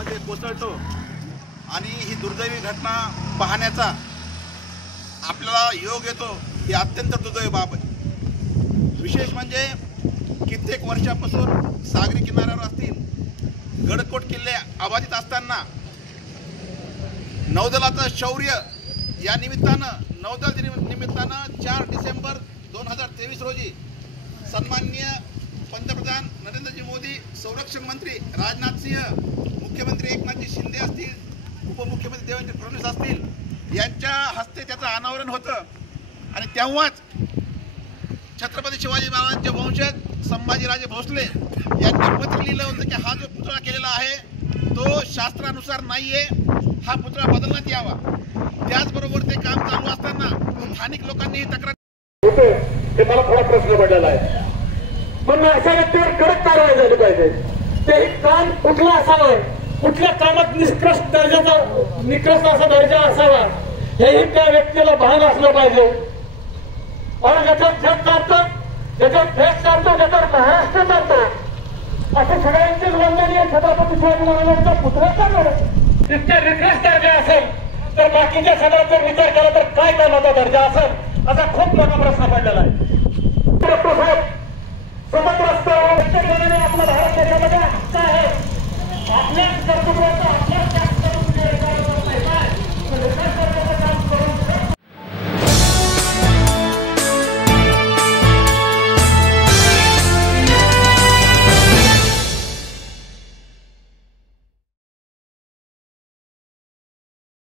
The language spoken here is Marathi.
गावामध्ये कोसळतो आणि ही दुर्दैवी घटना पाहण्याचा आपल्याला योग येतो ही अत्यंत दुर्दैवी बाब आहे। विशेष म्हणजे कित्येक वर्षापासून सागरी किनाऱ्यावर असतील गडकोट किल्ले अबाधित असताना नौदलाचं शौर्य या निमित्तानं नौदल निमित्तानं 4 डिसेंबर 2023 रोजी सन्माननीय पंतप्रधान नरेंद्रजी मोदी, संरक्षण मंत्री राजनाथ सिंह, मुख्यमंत्री एकनाथजी शिंदे असतील, उपमुख्यमंत्री देवेंद्र फडणवीस असतील यांच्या हस्ते त्याचं अनावरण होतं। आणि तेव्हाच छत्रपती शिवाजी महाराजांचे वंशज संभाजीराजे भोसले यांनी पत्र लिहिलं होतं की हा जो पुतळा केलेला आहे तो शास्त्रानुसार नाहीये, हा पुतळा बदलण्यात यावा। त्याचबरोबर ते काम चालू असताना स्थानिक लोकांनी तक्रार होते हे मला थोडा प्रश्न पडलेला आहे। पण अशा व्यक्तीवर कडक कारवाई झाली पाहिजे। तेही काम कुठला असावं, कुठल्या कामात निकृष्ट असा दर्जा असावा हेही त्या व्यक्तीला भान असलं पाहिजे। आणि ज्याच्यात जग चालतं, ज्याच्यात देश चालतो, ज्याच्यात महाराष्ट्र चालतो असे सगळ्यांचेच वंदनीय छत्रपती शिवाजी महाराजांचा पुतळा चालणार इतके निकृष्ट दर्जा असेल तर बाकीच्या सगळ्यांचा विचार केला तर काय कामाचा दर्जा असेल असा खूप मोठा प्रश्न पडलेला आहे।